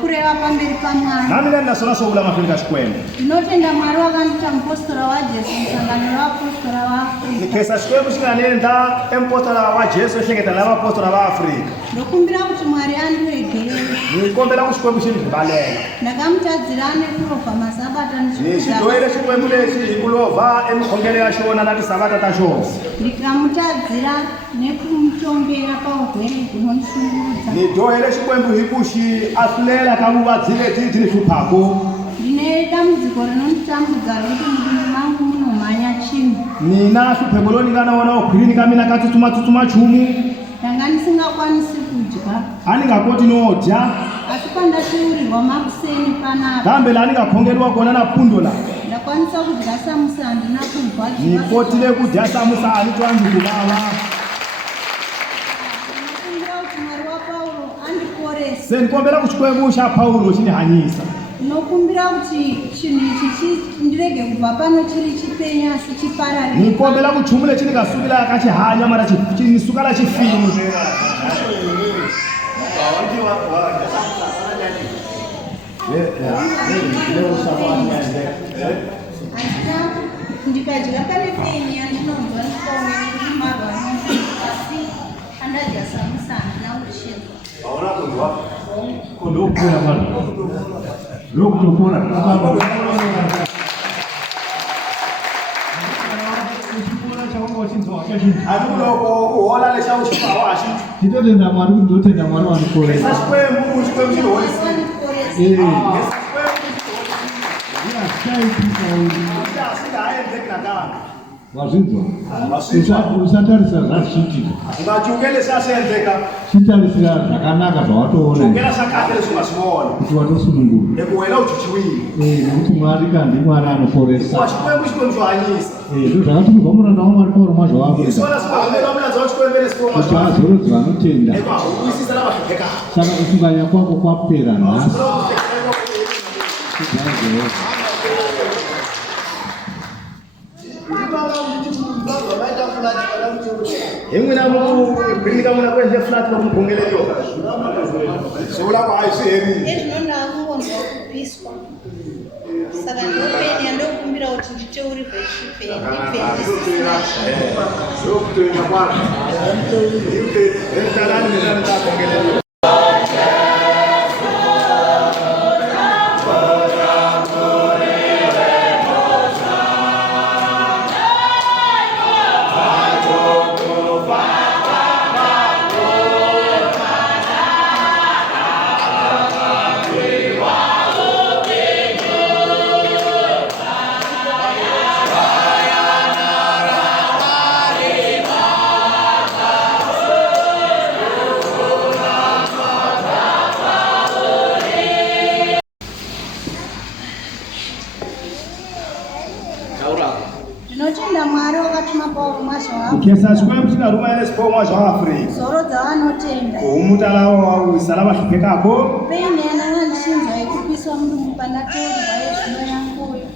kureva pamberi pamwana. Nami nani nasona soula mafika chikwembu. Ndinotenda Mwari wakandita mupostora waJesu musangano wavapostora vaAfrica. Nikesa chikwembu chinganenda emupostora waJesu ehleketa lavapostora vaAfrica. Ndokumbira kuti Mwari andiregerere. Nikombera kuti chikwembu chindivalela. Ndakamutadzira nekurova masabata nichidoere chikwembu lechi kulova emikhongelo yachona nati sabata tachonse. Ndikamutadzira nekumutombera paurwere hunondishungurudza. Nidoere chikwembu hikushi afulela kamuvadzile titi nisuphako. Ndine dambudziko rinonditambudza rokuti mudumbu mangu munomhanya chinhu. Nina shupheko loninganaona ukhwirinika mina katsutsuma chumu. Ndanga ndisingakwanisi kudya. Andingakoti nodya. Asi pandasiurirwa makuseni panapa. Kambe landingakhongerwa kona napundola. Ndakwanisa kudya samusa handina kurwadziwa. Nikotile kudya samusa handiti wandikuvava. Ndikombera kuti chikwembu chaPaulo chinihanyisa. Ndinokumbira kuti chinhu ichi ndirege kubva pano chiri chipenya asi chipararire. Ndikombera kuti chumule chinikasukila akachihanya mara chinisukala chifini. Ndikadya pane penya ndinonzwa ndikaonekumarwa asi andadya samusa handina kuchirwa. Kondokura mano. Lokutokura. Aduloko uhola leshawu chipawa ashi. Titotenda Mwari kundotenda Mwari wanikoresa. Chikwembu chinoholesa. Wazvinzwa? Usatarisa zvazvichiitika. Ungachungele sasenzeka. Chitarisira zvakanaka zvawatoona. Chungela sakatele sumasiona. Kuti watosunungura. Ekuwela uchichiwiri. Nekuti Mwari kandi Mwari anoporesa. Chikwembu chinohanyisa. Ndizvo zvakatumirwa muranda waMwari Pauro mazvawabvira. Isona sipagomera mulanza wachikwembere sipo kuti azorodzi vanotenda. Ekuisisa navahekeka. Saka kufunganya kwako kwapera nhasi. Himwe na mu klinika muna kwenye flat kumkongelelyo. Sola kwa ICM. Ezvinonda kungonzwa kupiswa. Saka ndopenya ndokumbira kuti nditeurirwe chipeni. Ndokutenda kwako. Entalani nilani takongelelyo. Ndinotenda Mwari wakatuma Pauro mazvawapo. Kesa chikwembu chinaruma ine sipo mazvaAfrica. Zorodza vanotenda. Umutala wawisala vahipekako. Peine yananga ndichinzwa yekupiswa mudumbu pandateurirwa yezvino yanguyo.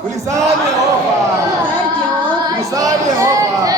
Kulisani Yehova. Kulisani Yehova.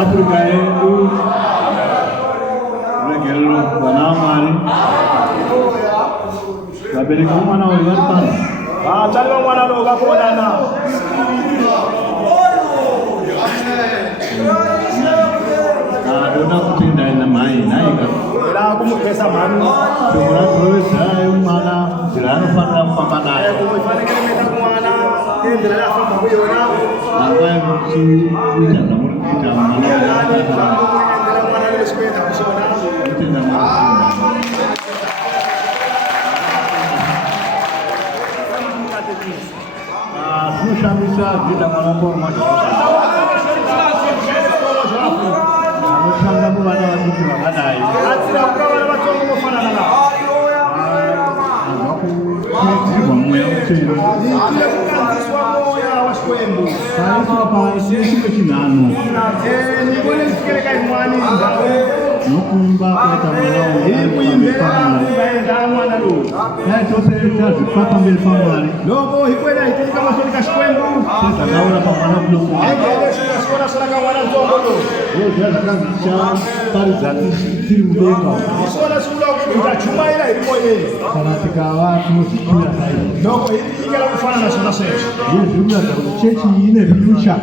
Afrika yetu regelo wanamari wabereka umwana wawe baripana cyangwa umwana no gakondana dona kutinda ina mai naika era kumupesa manu tumura tuweza umwana jirano fana mpambana kumufanya meta mwana endera yafa mabuyona ambaye mchi ina na murikita mwana endera mwana leskwenda kushona kutinda mwana tunashamisa vita mwanambo mmoja amushanga mubana watuki wakadai atira ukabana batongo mufanana na kutirwa mweya muchero ile kukanziswa moya washwembu kaiswa paisiyeshipe chinhano nibone zikereka imwani ndawe nokumba kuita mwana ikuimbeaenda mwana lo dai tose tazvipa pamberi pamwari loko hikwena hitika masoni kashwembu tezakaura pamwana kudoko aikailesikasona sona kamwana nzongolo zviya zvakanzi chaparidza tiri mudenga isona sikula kuita chumaira iri moyeni kana tikava tinozvipira sai loko ikela kufanana sona sezvo iye zviri kuratidza kuti chechi iyi ine future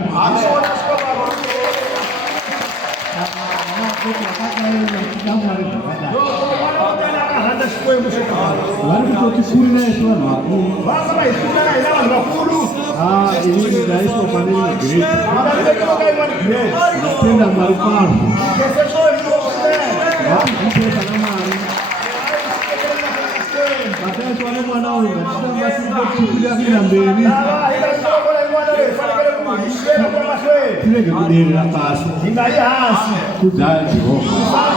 vari kutotikurira isu vanhu vakuru inini ndaiswa pane rimwe grade ndatenda mwari kwazvo vakuzvipe pana mwari vakaiswa nemwana uyu vatitanga sikutotikurira kuenda mberi tirege kuderera pasi kudzaya jehovha